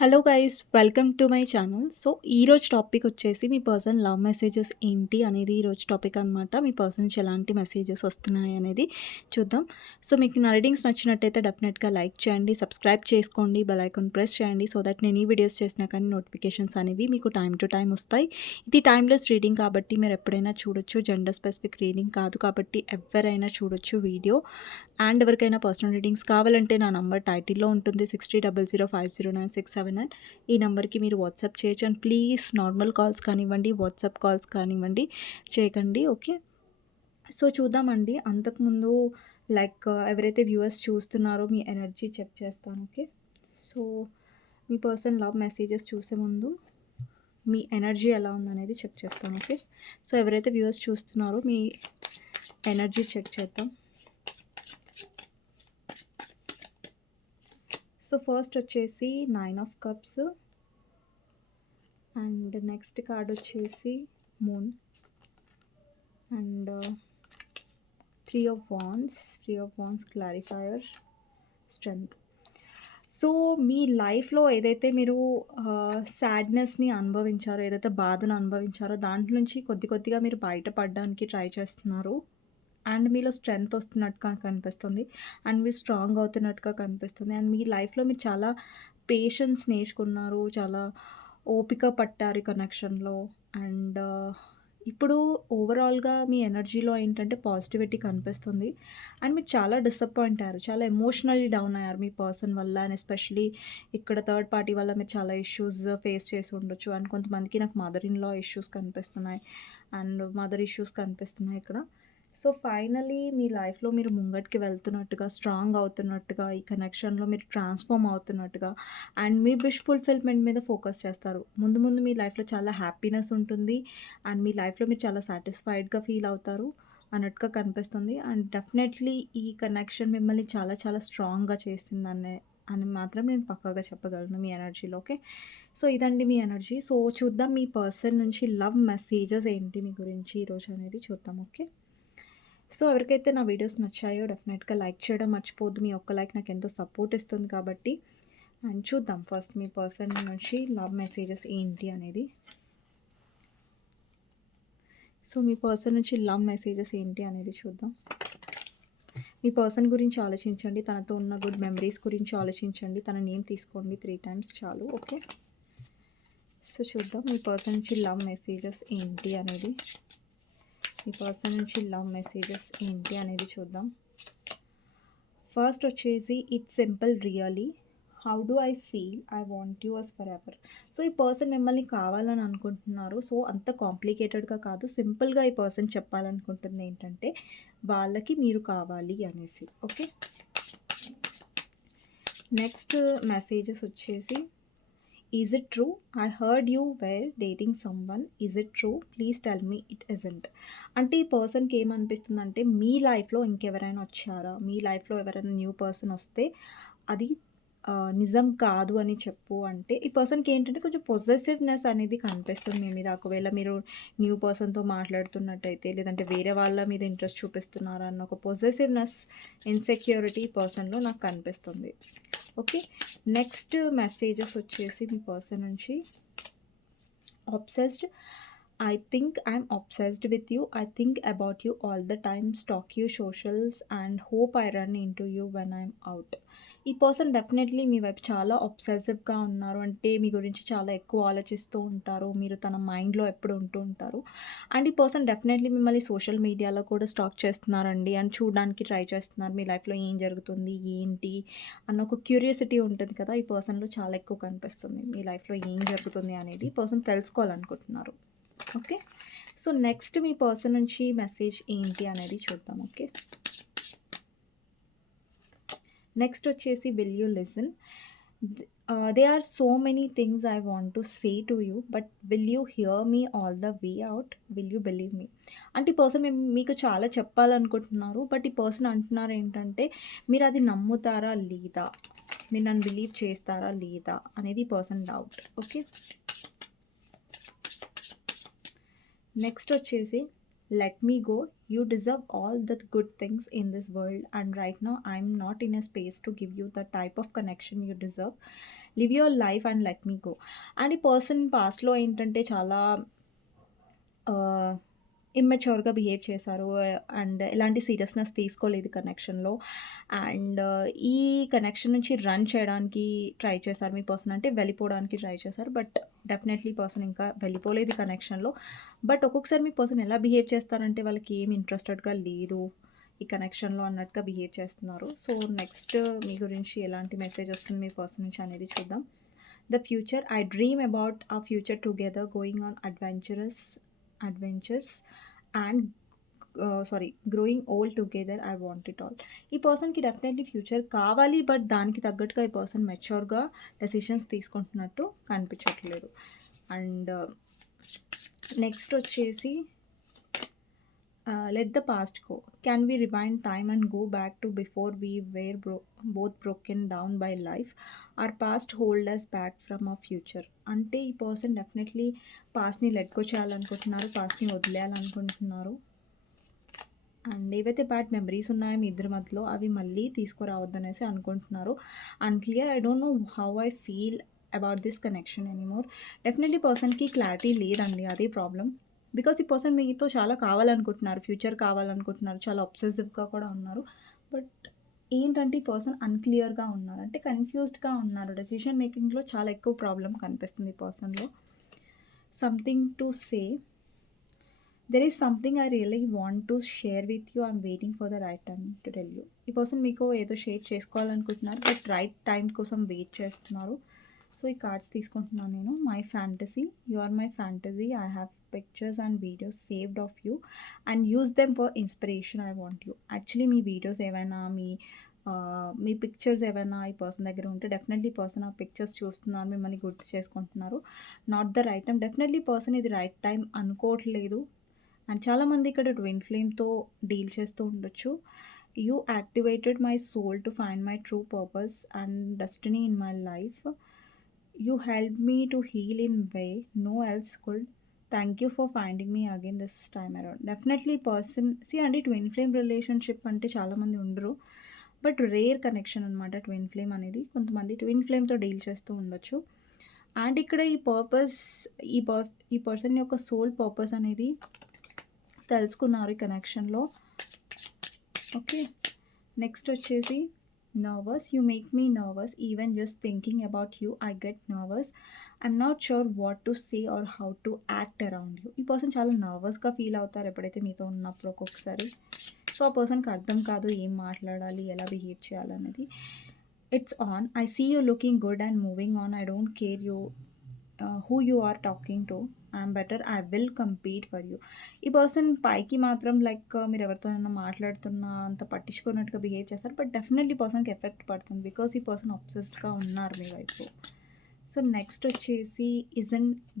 Hello guys, welcome to my channel. So, ఈరోజు topic వచ్చేసి మీ person love messages ఏంటి అనేది ఈరోజు టాపిక్ అనమాట. మీ పర్సన్ నుంచి ఎలాంటి మెసేజెస్ వస్తున్నాయి అనేది చూద్దాం. సో, మీకు నా రీడింగ్స్ నచ్చినట్టయితే డెఫినెట్గా లైక్ చేయండి, సబ్స్క్రైబ్ చేసుకోండి, బెల్ ఐకాన్ ప్రెస్ చేయండి. సో దట్ నేను ఈ వీడియోస్ చేసినా కానీ నోటిఫికేషన్స్ అనేవి మీకు టైం టు టైం వస్తాయి. ఇది టైమ్లెస్ రీడింగ్ కాబట్టి మీరు ఎప్పుడైనా చూడొచ్చు. జెండర్ స్పెసిఫిక్ రీడింగ్ కాదు కాబట్టి ఎవరైనా చూడొచ్చు వీడియో. అండ్ ఎవరికైనా పర్సనల్ రీడింగ్స్ కావాలంటే నా నంబర్ టైటిల్లో ఉంటుంది 6300509679. ఈ నెంబర్కి మీరు వాట్సాప్ చేయొచ్చు. అండ్ ప్లీజ్ నార్మల్ కాల్స్ కానివ్వండి, వాట్సాప్ కాల్స్ కానివ్వండి చేయకండి. ఓకే, సో చూద్దామండి. అంతకుముందు ఎవరైతే వ్యూవర్స్ చూస్తున్నారో మీ ఎనర్జీ చెక్ చేస్తాను. ఓకే, సో మీ పర్సన్ లవ్ మెసేజెస్ చూసే ముందు మీ ఎనర్జీ ఎలా ఉందనేది చెక్ చేస్తాను. ఓకే, సో ఎవరైతే వ్యూవర్స్ చూస్తున్నారో మీ ఎనర్జీ చెక్ చేద్దాం. సో ఫస్ట్ వచ్చేసి 9 of cups, and next card వచ్చేసి moon, and 3 of wands clarifier, strength. So మీ లైఫ్లో ఏదైతే మీరు సాడ్నెస్ని అనుభవించారో, ఏదైతే బాధను అనుభవించారో దాంట్లో నుంచి కొద్దిగా మీరు బయటపడడానికి ట్రై చేస్తున్నారు. అండ్ మీలో స్ట్రెంగ్త్ వస్తున్నట్టుగా కనిపిస్తుంది, అండ్ మీరు స్ట్రాంగ్ అవుతున్నట్టుగా కనిపిస్తుంది. అండ్ మీ లైఫ్లో మీరు చాలా పేషెన్స్ నేర్చుకున్నారు, చాలా ఓపిక పట్టారు ఈ కనెక్షన్లో. అండ్ ఇప్పుడు ఓవరాల్గా మీ ఎనర్జీలో ఏంటంటే పాజిటివిటీ కనిపిస్తుంది. అండ్ మీరు చాలా డిసప్పాయింట్ అయ్యారు, చాలా ఎమోషనల్లీ డౌన్ అయ్యారు మీ పర్సన్ వల్ల. అండ్ ఎస్పెషలీ ఇక్కడ థర్డ్ పార్టీ వల్ల మీరు చాలా ఇష్యూస్ ఫేస్ చేసి ఉండొచ్చు. అండ్ కొంతమందికి నాకు మదర్ ఇన్ లా ఇష్యూస్ కనిపిస్తున్నాయి, అండ్ మదర్ ఇష్యూస్ కనిపిస్తున్నాయి ఇక్కడ. సో ఫైనలీ మీ లైఫ్లో మీరు ముంగటికి వెళ్తున్నట్టుగా, స్ట్రాంగ్ అవుతున్నట్టుగా, ఈ కనెక్షన్లో మీరు ట్రాన్స్ఫార్మ్ అవుతున్నట్టుగా, అండ్ మీ విష్ ఫుల్ఫిల్మెంట్ మీద ఫోకస్ చేస్తారు. ముందు మీ లైఫ్లో చాలా హ్యాపీనెస్ ఉంటుంది, అండ్ మీ లైఫ్లో మీరు చాలా సాటిస్ఫైడ్గా ఫీల్ అవుతారు అన్నట్టుగా కనిపిస్తుంది. అండ్ డెఫినెట్లీ ఈ కనెక్షన్ మిమ్మల్ని చాలా చాలా స్ట్రాంగ్గా చేసిందనే అని మాత్రం నేను పక్కాగా చెప్పగలను మీ ఎనర్జీలో. ఓకే, సో ఇదండి మీ ఎనర్జీ. సో చూద్దాం మీ పర్సన్ నుంచి లవ్ మెసేజెస్ ఏంటి మీ గురించి ఈరోజు అనేది చూద్దాం. ఓకే, సో ఎవరికైతే నా వీడియోస్ నచ్చాయో డెఫినెట్గా లైక్ చేయడం మర్చిపోద్దు. మీ ఒక్క లైక్ నాకు ఎంతో సపోర్ట్ ఇస్తుంది కాబట్టి. అండ్ చూద్దాం ఫస్ట్ మీ పర్సన్ నుంచి లవ్ మెసేజెస్ ఏంటి అనేది. సో మీ పర్సన్ నుంచి లవ్ మెసేజెస్ ఏంటి అనేది చూద్దాం. మీ పర్సన్ గురించి ఆలోచించండి, తనతో ఉన్న గుడ్ మెమరీస్ గురించి ఆలోచించండి. తన నేమ్ తీసుకోండి 3 times చాలు. ఓకే, సో చూద్దాం మీ పర్సన్ నుంచి లవ్ మెసేజెస్ ఏంటి అనేది. మీ పర్సన్ నుంచి లవ్ మెసేజెస్ ఏంటి అనేది చూద్దాం. ఫస్ట్ వచ్చేసి it's simple really, how do I feel, I want you us forever. So ఈ పర్సన్ మిమ్మల్ని కావాలని అనుకుంటున్నారు. సో అంత కాంప్లికేటెడ్గా కాదు, సింపుల్గా ఈ పర్సన్ చెప్పాలనుకుంటుంది ఏంటంటే వాళ్ళకి మీరు కావాలి అనేసి. ఓకే, నెక్స్ట్ మెసేజెస్ వచ్చేసి is it true, I heard you were dating someone, is it true, please tell me it isn't. అంటే ఈ పర్సన్కి ఏమనిపిస్తుందంటే మీ లైఫ్లో ఇంకెవరైనా వచ్చారా, మీ లైఫ్లో ఎవరైనా న్యూ పర్సన్ వస్తే అది నిజం కాదు అని చెప్పు. అంటే ఈ పర్సన్కి ఏంటంటే కొంచెం పొజెసివ్నెస్ అనేది కనిపిస్తుంది మీ మీద. ఒకవేళ మీరు న్యూ పర్సన్తో మాట్లాడుతున్నట్టయితే, లేదంటే వేరే వాళ్ళ మీద ఇంట్రెస్ట్ చూపిస్తున్నారా అన్న ఒక పొజెసివ్నెస్, ఇన్సెక్యూరిటీ పర్సన్లో నాకు కనిపిస్తుంది. ఓకే, నెక్స్ట్ మెసేజెస్ వచ్చేసి మీ పర్సన్ నుంచి obsessed, I think I'm obsessed with you, I think about you all the time, stalk you socials and hope I run into you when I'm out. ఈ person definitely మీ వైపు చాలా ఒబ్సెసివ్గా ఉన్నారు. అంటే మీ గురించి చాలా ఎక్కువ ఆలోచిస్తూ ఉంటారు, మీరు తన మైండ్లో ఎప్పుడు ఉంటూ ఉంటారు. అండ్ ఈ పర్సన్ డెఫినెట్లీ మిమ్మల్ని సోషల్ మీడియాలో కూడా స్టాక్ చేస్తున్నారండి, అండ్ చూడడానికి ట్రై చేస్తున్నారు మీ లైఫ్లో ఏం జరుగుతుంది ఏంటి అన్న ఒక క్యూరియాసిటీ ఉంటుంది కదా, ఈ పర్సన్లో చాలా ఎక్కువ కనిపిస్తుంది. మీ లైఫ్లో ఏం జరుగుతుంది అనేది ఈ పర్సన్ తెలుసుకోవాలనుకుంటున్నారు. ఓకే, సో నెక్స్ట్ మీ పర్సన్ నుంచి మెసేజ్ ఏంటి అనేది చూద్దాం. ఓకే, నెక్స్ట్ వచ్చేసి will you listen, there are so many things I want to say to you but will you hear me all the way out, will you believe me. అంటే ఈ person మీకు చాలా చెప్పాలనుకుంటున్నారు, but ఈ person అంటున్నారు ఏంటంటే మీరు అది నమ్ముతారా లేదా, మీరు నన్ను బిలీవ్ చేస్తారా లేదా అనేది ఈ పర్సన్ డౌట్. ఓకే, నెక్స్ట్ వచ్చేసి let me go. You deserve all the good things in this world, and right now I'm not in a space to give you the type of connection you deserve. Live your life and let me go. And ఈ person పాస్ట్లో ఏంటంటే చాలా ఇమ్మెచ్యూర్‌గా behave చేశారు. And ఎలాంటి seriousness తీసుకోలేదు కనెక్షన్‌లో. And ఈ connection నుంచి రన్ చేయడానికి ట్రై చేశారు మీ పర్సన్. అంటే వెళ్ళిపోవడానికి ట్రై చేశారు. బట్ డెఫినెట్‌లీ పర్సన్ ఇంకా వెళ్ళిపోలేదు ఈ కనెక్షన్‌లో. బట్ ఒక్కొక్కసారి మీ పర్సన్ ఎలా బిహేవ్ చేస్తారంటే వాళ్ళకి ఏమి ఇంట్రెస్టెడ్‌గా లేదు ఈ కనెక్షన్‌లో అన్నట్టుగా బిహేవ్ చేస్తున్నారు. సో, నెక్స్ట్ మీ గురించి ఎలాంటి మెసేజ్ వస్తుంది మీ పర్సన్ నుంచి అనేది చూద్దాం. The future I dream about a future together going on adventures and growing old together I want it all. ఈ పర్సన్‌కి డెఫినెట్‌లీ ఫ్యూచర్ కావాలి. బట్ దానికి తగ్గట్టుగా ఈ పర్సన్ మెచ్యూర్‌గా డెసిషన్స్ తీసుకుంటున్నట్టు కనిపించట్లేదు. అండ్ నెక్స్ట్ వచ్చేసి let the past go. Can we rewind time and go back to before we were both broken down by life. Our past hold us back from our future. అంటే ఈ person definitely పాస్ట్‌ని let go చేయాలనుకుంటున్నారు. పాస్ట్‌ని వదిలేయాలనుకుంటున్నారు. And ఏవైతే bad memories ఉన్నాయో మీ ఇద్దరి మధ్యలో అవి మళ్ళీ తీసుకురావద్దనేసి అనుకుంటున్నారు. Unclear. I don't know how I feel about this connection anymore. Definitely పర్సన్‌కి క్లారిటీ లేదండి. అదే ప్రాబ్లమ్. బికాస్ ఈ పర్సన్ మీతో చాలా కావాలనుకుంటున్నారు. ఫ్యూచర్ కావాలనుకుంటున్నారు. చాలా అబ్సెసివ్‌గా కూడా ఉన్నారు. బట్ ఏంటంటే ఈ పర్సన్ అన్‌క్లియర్‌గా ఉన్నారు. అంటే కన్‌ఫ్యూజ్డ్‌గా ఉన్నారు. డెసిషన్ మేకింగ్‌లో చాలా ఎక్కువ ప్రాబ్లమ్ కనిపిస్తుంది ఈ పర్సన్‌లో. Something to say. There is something I really want to share with you. I'm waiting for the right time to tell you. ఈ పర్సన్ మీకు ఏదో షేర్ చేసుకోవాలనుకుంటున్నారు. బట్ రైట్ టైం కోసం వెయిట్ చేస్తున్నారు. సో, ఈ కార్డ్స్ తీసుకుంటున్నాను నేను. My fantasy. You are my fantasy. I have pictures and videos saved of you and use them for inspiration. I want you. Actually మీ videos ఏవైనా మీ pictures ఏవైనా ఈ person దగ్గర ఉంటే డెఫినెట్లీ పర్సన్ ఆ పిక్చర్స్ చూస్తున్నారు. మిమ్మల్ని గుర్తు చేసుకుంటున్నారు. Not the right time. Definitely person ఇది రైట్ టైం అనుకోవట్లేదు. అండ్ చాలామంది ఇక్కడ ట్విన్ ఫ్లేమ్తో డీల్ చేస్తూ ఉండొచ్చు. You activated my soul to find my true purpose and destiny in my life. You help me to heal in way no else could. Thank you for finding me again this time around. Definitely person అండి twin flame relationship అంటే చాలామంది ఉండరు. But rare connection అనమాట twin flame అనేది. కొంతమంది twin ఫ్లేమ్తో deal చేస్తూ ఉండొచ్చు. అండ్ ఇక్కడ ఈ పర్పస్ ఈ పర్సన్ యొక్క సోల్ పర్పస్ అనేది తెలుసుకున్నారు ఈ కనెక్షన్లో. ఓకే, నెక్స్ట్ వచ్చేసి nervous. You make me nervous even just thinking about you. I get nervous. I'm not sure what to say or how to act around you. ఈ person చాలా నర్వస్గా feel అవుతారు ఎప్పుడైతే మీతో ఉన్నప్పుడు ఒక్కొక్కసారి. సో, ఆ పర్సన్కి అర్థం కాదు ఏం మాట్లాడాలి, ఎలా బిహేవ్ చేయాలనేది. It's on. I see you looking good and moving on. I don't care you who you are talking to. I'm better. I will compete for you. ఈ పర్సన్ పైకి మాత్రం లైక్ మీరు ఎవరితోనైనా మాట్లాడుతున్నా అంత పట్టించుకున్నట్టుగా బిహేవ్ చేస్తారు. బట్ డెఫినెట్లీ పర్సన్కి ఎఫెక్ట్ పడుతుంది. బికాస్ ఈ పర్సన్ అబ్సెస్డ్గా ఉన్నారు మీ వైపు. సో, నెక్స్ట్ వచ్చేసి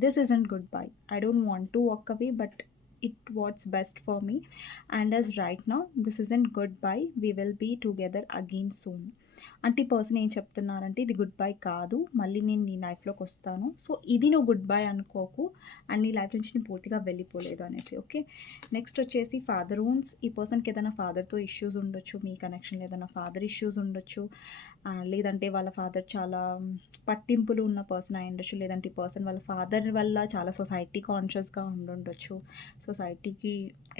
this isn't goodbye. I don't want to walk away but it watts best for me and as right now this isn't goodbye. We will be together again soon. అంటే ఈ person ఏం చెప్తున్నారంటే ఇది good bye కాదు, మళ్ళీ నేను నీ లైఫ్లోకి వస్తాను. సో, ఇది నువ్వు గుడ్ బై అనుకోకు అండ్ నీ లైఫ్ నుంచి నేను పూర్తిగా వెళ్ళిపోలేదు అనేసి. ఓకే, నెక్స్ట్ వచ్చేసి ఫాదర్ వూండ్స్. ఈ పర్సన్కి ఏదైనా ఫాదర్తో ఇష్యూస్ ఉండొచ్చు. మీ కనెక్షన్లో ఏదైనా ఫాదర్ ఇష్యూస్ ఉండొచ్చు. లేదంటే వాళ్ళ ఫాదర్ చాలా పట్టింపులు ఉన్న పర్సన్ అయి ఉండొచ్చు. లేదంటే ఈ పర్సన్ వాళ్ళ ఫాదర్ వల్ల చాలా సొసైటీ కాన్షియస్గా ఉండుండొచ్చు. సొసైటీకి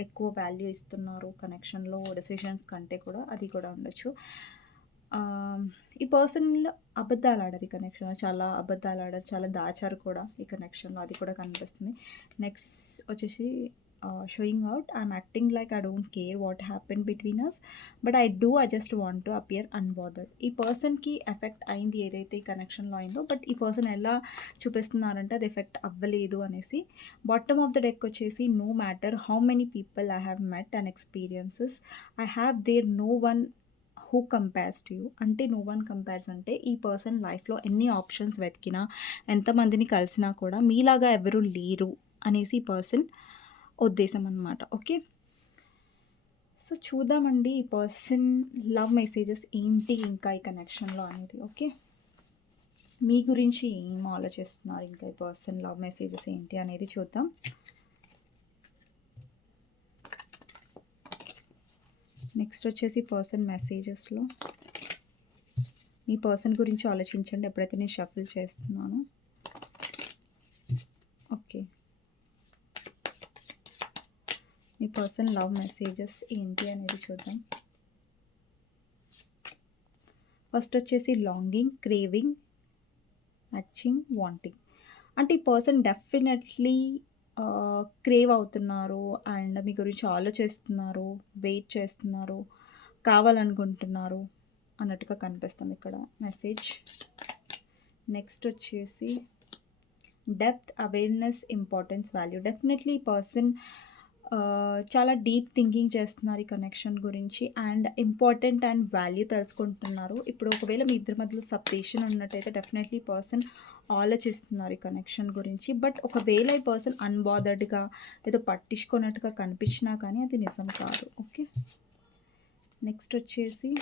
ఎక్కువ వాల్యూ ఇస్తున్నారు కనెక్షన్లో డెసిషన్స్ కంటే కూడా, అది కూడా ఉండొచ్చు. ఈ పర్సన్‌లో అబద్ధాలు ఆడరు ఈ కనెక్షన్‌లో. చాలా అబద్ధాలు ఆడారు. చాలా దాచారు కూడా ఈ కనెక్షన్‌లో. అది కూడా కనిపిస్తుంది. నెక్స్ట్ వచ్చేసి showing out. I'm acting like I don't care what happen between us but I just want to appear unbothered. ఈ పర్సన్‌కి ఎఫెక్ట్ అయింది ఏదైతే ఈ కనెక్షన్‌లో అయిందో. బట్ ఈ పర్సన్ ఎలా చూపిస్తున్నారంటే అది ఎఫెక్ట్ అవ్వలేదు అనేసి. బాటమ్ ఆఫ్ ద డెక్ వచ్చేసి no matter how many people I have met and experiences I have there no one who compares to you. అంటే నో వన్ కంపేర్స్ అంటే ఈ పర్సన్ లైఫ్లో ఎన్ని ఆప్షన్స్ వెతికినా ఎంతమందిని కలిసినా కూడా మీలాగా ఎవరు లేరు అనేసి ఈ పర్సన్ ఉద్దేశం అనమాట. ఓకే, సో చూద్దామండి ఈ పర్సన్ లవ్ మెసేజెస్ ఏంటి ఇంకా ఈ కనెక్షన్లో అనేది. ఓకే, మీ గురించి ఏం ఆలోచిస్తున్నారు ఇంకా ఈ పర్సన్ లవ్ మెసేజెస్ ఏంటి అనేది చూద్దాం. నెక్స్ట్ వచ్చేసి పర్సన్ మెసేజెస్లో మీ పర్సన్ గురించి ఆలోచించండి ఎప్పుడైతే నేను షఫుల్ చేస్తున్నాను. ఓకే, మీ పర్సన్ లవ్ మెసేజెస్ ఏంటి అనేది చూద్దాం. ఫస్ట్ వచ్చేసి లాంగింగ్, క్రేవింగ్, యాచింగ్, వాంటింగ్. అంటే ఈ పర్సన్ డెఫినెట్లీ క్రేవ్ అవుతున్నారు అండ్ మీ గురించి ఆలోచిస్తున్నారు, వెయిట్ చేస్తున్నారు, కావాలనుకుంటున్నారు అన్నట్టుగా కనిపిస్తుంది ఇక్కడ మెసేజ్. నెక్స్ట్ వచ్చేసి depth, awareness, importance, value. Definitely ఈ పర్సన్ చాలా డీప్ థింకింగ్ చేస్తున్నారు ఈ కనెక్షన్ గురించి అండ్ ఇంపార్టెంట్ అండ్ వాల్యూ తెలుసుకుంటున్నారు. ఇప్పుడు ఒకవేళ మీ ఇద్దరి మధ్యలో సపరేషన్ ఉన్నట్టయితే డెఫినెట్లీ ఈ పర్సన్ ఆలోచిస్తున్నారు ఈ కనెక్షన్ గురించి. బట్ ఒకవేళ ఈ పర్సన్ అన్బాదర్డ్గా ఏదో పట్టించుకున్నట్టుగా కనిపించినా కానీ అది నిజం కాదు. ఓకే, నెక్స్ట్ వచ్చేసి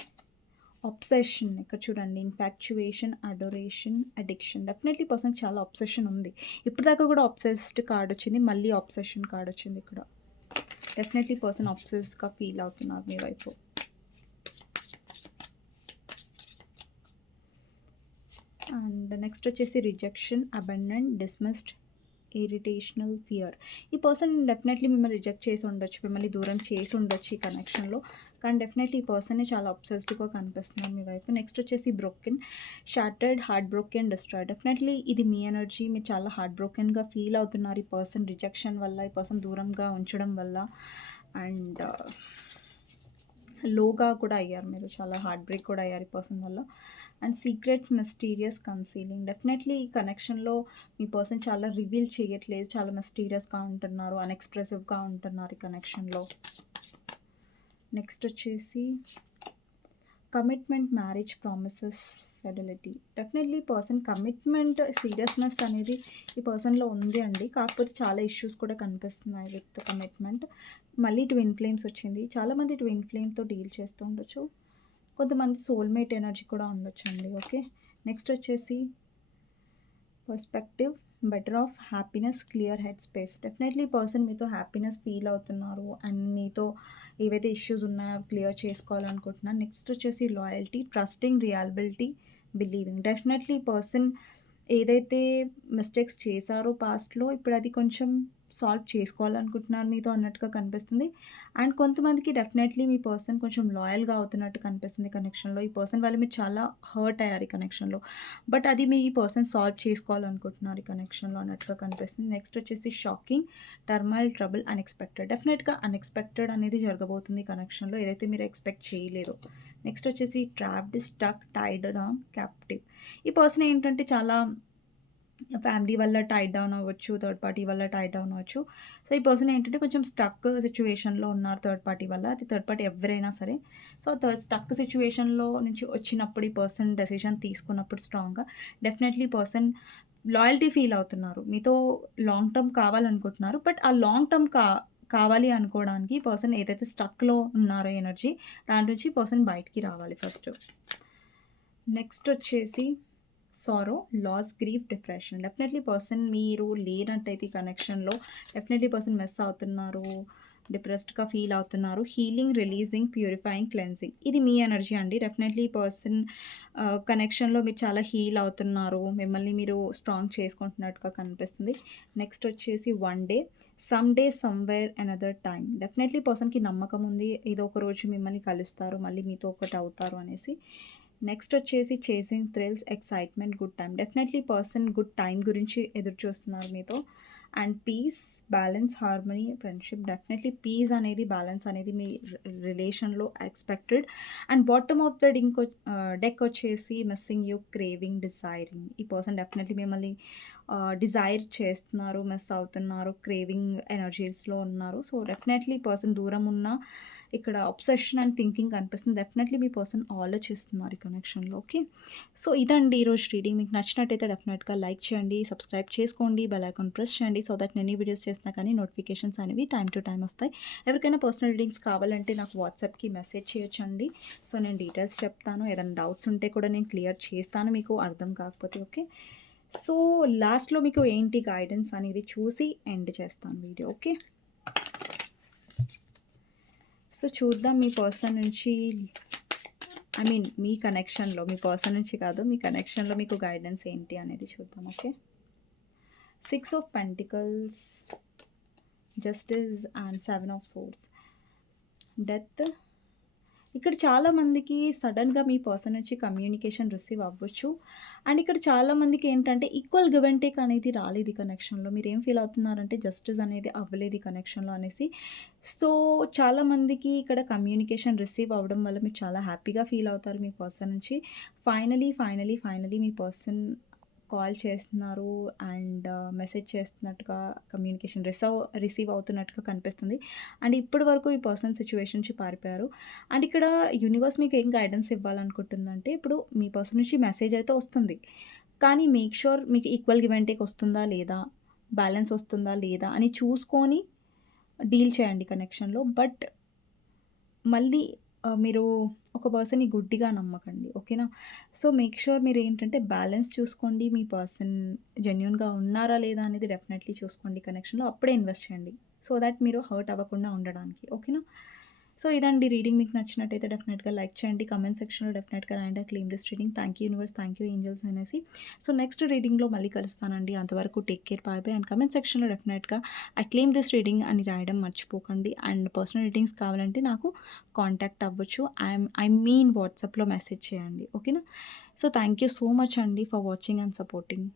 అబ్సెషన్. ఇక్కడ చూడండి, infatuation, adoration, addiction. Definitely person చాలా అబ్సెషన్ ఉంది. ఇప్పటిదాకా కూడా అబ్సెస్డ్ కార్డ్ వచ్చింది, మళ్ళీ అబ్సెషన్ కార్డ్ వచ్చింది ఇక్కడ. డెఫినెట్లీ పర్సన్ అబ్సెస్డ్గా ఫీల్ అవుతున్నారు మీ వైపు. అండ్ నెక్స్ట్ వచ్చేసి రిజెక్షన్, అబండన్, డిస్మిస్డ్, ఇరిటేషనల్, ఫియర్. ఈ పర్సన్ డెఫినెట్లీ మిమ్మల్ని రిజెక్ట్ చేసి ఉండొచ్చు, మిమ్మల్ని దూరం చేసి ఉండొచ్చు ఈ కనెక్షన్లో. కానీ డెఫినెట్లీ ఈ పర్సన్ని చాలా అబ్సెస్డ్గా కనిపిస్తున్నారు మీ వైపు. నెక్స్ట్ వచ్చేసి broken, shattered, heart broken, destroy. Definitely ఇది మీ ఎనర్జీ. మీరు చాలా హార్ట్ బ్రోకెన్గా ఫీల్ అవుతున్నారు ఈ పర్సన్ రిజెక్షన్ వల్ల, ఈ పర్సన్ దూరంగా ఉంచడం వల్ల అండ్ లోగా కూడా అయ్యారు మీరు, చాలా హార్ట్ బ్రేక్ కూడా అయ్యారు ఈ పర్సన్ వల్ల. And secrets, mysterious, concealing. Definitely ఈ కనెక్షన్లో మీ పర్సన్ చాలా రివీల్ చేయట్లేదు, చాలా మిస్టీరియస్గా ఉంటున్నారు, అన్ఎక్స్ప్రెసివ్గా ఉంటున్నారు ఈ కనెక్షన్లో. నెక్స్ట్ వచ్చేసి commitment, marriage, promises, fidelity. Definitely person commitment, seriousness అనేది ఈ పర్సన్లో ఉంది అండి. కాకపోతే చాలా ఇష్యూస్ కూడా కనిపిస్తున్నాయి విత్ కమిట్మెంట్. మళ్ళీ ట్విన్ ఫ్లేమ్స్ వచ్చింది. చాలామంది ట్విన్ ఫ్లేమ్తో డీల్ చేస్తూ ఉండొచ్చు, కొంతమంది సోల్మేట్ ఎనర్జీ కూడా ఉండొచ్చు అండి. ఓకే, నెక్స్ట్ వచ్చేసి perspective, better off, happiness, clear head space. Definitely person మీతో హ్యాపీనెస్ ఫీల్ అవుతున్నారు అండ్ మీతో ఏవైతే ఇష్యూస్ ఉన్నాయో అవి క్లియర్ చేసుకోవాలనుకుంటున్నాను. నెక్స్ట్ వచ్చేసి loyalty, trusting, reliability, believing. Definitely person ఏదైతే మిస్టేక్స్ చేశారో పాస్ట్లో ఇప్పుడు అది కొంచెం సాల్వ్ చేసుకోవాలనుకుంటున్నారు మీతో అన్నట్టుగా కనిపిస్తుంది. అండ్ కొంతమందికి డెఫినెట్లీ మీ పర్సన్ కొంచెం లాయల్గా అవుతున్నట్టు కనిపిస్తుంది కనెక్షన్లో. ఈ పర్సన్ వల్ల మీరు చాలా హర్ట్ అయ్యారు ఈ కనెక్షన్లో, బట్ అది మీ పర్సన్ సాల్వ్ చేసుకోవాలనుకుంటున్నారు ఈ కనెక్షన్లో అన్నట్టుగా కనిపిస్తుంది. నెక్స్ట్ వచ్చేసి షాకింగ్, టర్మాయిల్, ట్రబుల్, అన్ఎక్స్పెక్టెడ్. డెఫినెట్గా అన్ఎక్స్పెక్టెడ్ అనేది జరగబోతుంది ఈ కనెక్షన్లో, ఏదైతే మీరు ఎక్స్పెక్ట్ చేయలేదో. నెక్స్ట్ వచ్చేసి trapped, stuck, tied down, captive. ఈ పర్సన్ ఏంటంటే చాలా ఫ్యామిలీ వల్ల టైడ్ డౌన్ అవ్వచ్చు, థర్డ్ పార్టీ వల్ల టైడ్ డౌన్ అవ్వచ్చు. సో ఈ పర్సన్ ఏంటంటే కొంచెం స్టక్ సిచ్యువేషన్లో ఉన్నారు థర్డ్ పార్టీ వల్ల, అది థర్డ్ పార్టీ ఎవరైనా సరే. సో స్టక్ సిచ్యువేషన్లో నుంచి వచ్చినప్పుడు ఈ పర్సన్ డెసిషన్ తీసుకున్నప్పుడు స్ట్రాంగ్గా డెఫినెట్లీ పర్సన్ లాయల్టీ ఫీల్ అవుతున్నారు, మీతో లాంగ్ టర్మ్ కావాలనుకుంటున్నారు. బట్ ఆ లాంగ్ టర్మ్ కావాలి అనుకోవడానికి పర్సన్ ఏదైతే స్టక్లో ఉన్నారో ఎనర్జీ, దాని నుంచి పర్సన్ బయటికి రావాలి ఫస్ట్. నెక్స్ట్ వచ్చేసి sorrow, loss, grief, depression. Definitely person మీరు లేనట్టయితే ఈ కనెక్షన్లో డెఫినెట్లీ పర్సన్ మిస్ అవుతున్నారు, డిప్రెస్డ్గా ఫీల్ అవుతున్నారు. Healing, releasing, purifying, cleansing. ఇది మీ ఎనర్జీ అండి. డెఫినెట్లీ పర్సన్ కనెక్షన్లో మీరు చాలా హీల్ అవుతున్నారు, మిమ్మల్ని మీరు స్ట్రాంగ్ చేసుకుంటున్నట్టుగా కనిపిస్తుంది. నెక్స్ట్ వచ్చేసి one day, some day, somewhere, another time. Definitely పర్సన్కి నమ్మకం ఉంది, ఏదో ఒక రోజు మిమ్మల్ని కలుస్తారు, మళ్ళీ మీతో ఒకటి అవుతారు అనేసి. నెక్స్ట్ వచ్చేసి chasing, thrills, excitement, good time. Definitely person good time గురించి ఎదురు చూస్తున్నారు మీతో. And peace, balance, harmony, friendship. Definitely peace అనేది, బ్యాలెన్స్ అనేది మీ రిలేషన్లో expected. And bottom of the deck వచ్చేసి మిస్సింగ్ యూ, క్రేవింగ్, డిజైరింగ్. ఈ పర్సన్ డెఫినెట్లీ మిమ్మల్ని డిజైర్ చేస్తున్నారు, మిస్ అవుతున్నారు, క్రేవింగ్ ఎనర్జీస్లో ఉన్నారు. సో డెఫినెట్లీ పర్సన్ దూరం ఉన్న ఇక్కడ అబ్సెషన్ అండ్ థింకింగ్ కనిపిస్తుంది. డెఫినెట్లీ మీ పర్సన్ ఆలోచిస్తున్నారు ఈ కనెక్షన్లో. ఓకే, సో ఇదండి ఈరోజు రీడింగ్. మీకు నచ్చినట్టయితే డెఫినెట్గా లైక్ చేయండి, సబ్స్క్రైబ్ చేసుకోండి, బెల్ ఐకాన్ ప్రెస్ చేయండి, సో దట్ నేను వీడియోస్ చేసినా కానీ నోటిఫికేషన్స్ అనేవి టైం టు టైం వస్తాయి. ఎవరికైనా పర్సనల్ రీడింగ్స్ కావాలంటే నాకు వాట్సాప్కి మెసేజ్ చేయొచ్చండి. సో నేను డీటెయిల్స్ చెప్తాను, ఏదైనా డౌట్స్ ఉంటే కూడా నేను క్లియర్ చేస్తాను మీకు అర్థం కాకపోతే. ఓకే, సో లాస్ట్లో మీకు ఏంటి గైడెన్స్ అనేది చూసి ఎండ్ చేస్తాను వీడియో. ఓకే, సో, చూద్దాం మీ పర్సన్ నుంచి ఐ మీన్ మీ కనెక్షన్‌లో మీ పర్సన్ నుంచి కాదు, మీ కనెక్షన్‌లో మీకు గైడెన్స్ ఏంటి అనేది చూద్దాం. Okay. 6 of pentacles, justice and 7 of swords, death. ఇక్కడ చాలామందికి సడన్‌గా మీ పర్సన్ నుంచి కమ్యూనికేషన్ రిసీవ్ అవ్వచ్చు. అండ్ ఇక్కడ చాలామందికి ఏంటంటే ఈక్వల్ గివ్ అండ్ టేక్ అనేది రాలేదు ఈ కనెక్షన్‌లో. మీరేం ఫీల్ అవుతున్నారంటే జస్టిస్ అనేది అవ్వలేదు ఈ కనెక్షన్‌లో అనేసి. సో, చాలామందికి ఇక్కడ కమ్యూనికేషన్ రిసీవ్ అవ్వడం వల్ల మీరు చాలా హ్యాపీగా ఫీల్ అవుతారు మీ పర్సన్ నుంచి. ఫైనలీ మీ పర్సన్ కాల్ చేస్తున్నారు అండ్ మెసేజ్ చేస్తున్నట్టుగా కమ్యూనికేషన్ రిసీవ్ అవుతున్నట్టుగా కనిపిస్తుంది. అండ్ ఇప్పటి వరకు ఈ పర్సన్ సిట్యుయేషన్ నుంచి పారిపోయారు. అండ్ ఇక్కడ యూనివర్స్ మీకు ఏం గైడెన్స్ ఇవ్వాలనుకుంటుందంటే, ఇప్పుడు మీ పర్సన్ నుంచి మెసేజ్ అయితే వస్తుంది. కానీ మేక్ ష్యూర్ మీకు ఈక్వల్ గివ్ అండ్ టేక్ వస్తుందా లేదా? బ్యాలెన్స్ వస్తుందా లేదా? అని చూసుకొని డీల్ చేయండి కనెక్షన్‌లో. బట్ మళ్ళీ మీరు ఒక పర్సన్‌ని గుడ్డిగా నమ్మకండి. ఓకేనా? సో, మేక్ ష్యూర్ మీరేంటంటే బ్యాలెన్స్ చూసుకోండి. మీ పర్సన్ జెన్యూన్‌గా ఉన్నారా లేదా అనేది డెఫినెట్‌లీ చూసుకోండి కనెక్షన్‌లో. అప్పుడే ఇన్వెస్ట్ చేయండి. సో దట్ మీరు హర్ట్ అవ్వకుండా ఉండడానికి. ఓకేనా? సో, ఇదండి రీడింగ్. మీకు నచ్చినట్టయితే డెఫినెట్‌గా లైక్ చేయండి. కామెంట్ సెక్షన్‌లో డెఫినెట్‌గా రాయండి claim this reading. Thank you universe, thank you angels అనేసి. సో, నెక్స్ట్ రీడింగ్‌లో మళ్ళీ కలుస్తానండి. అంతవరకు take care, bye bye. And comment సెక్షన్‌లో డెఫినెట్‌గా క్లెయిమ్ దిస్ రీడింగ్ అని రాయడం మర్చిపోకండి. అండ్ పర్సనల్ రీడింగ్స్ కావాలంటే నాకు కాంటాక్ట్ అవ్వచ్చు. ఐ మీన్ వాట్సాప్‌లో మెసేజ్ చేయండి. ఓకేనా? So, thank you so much అండి ఫర్ వాచింగ్ అండ్ సపోర్టింగ్.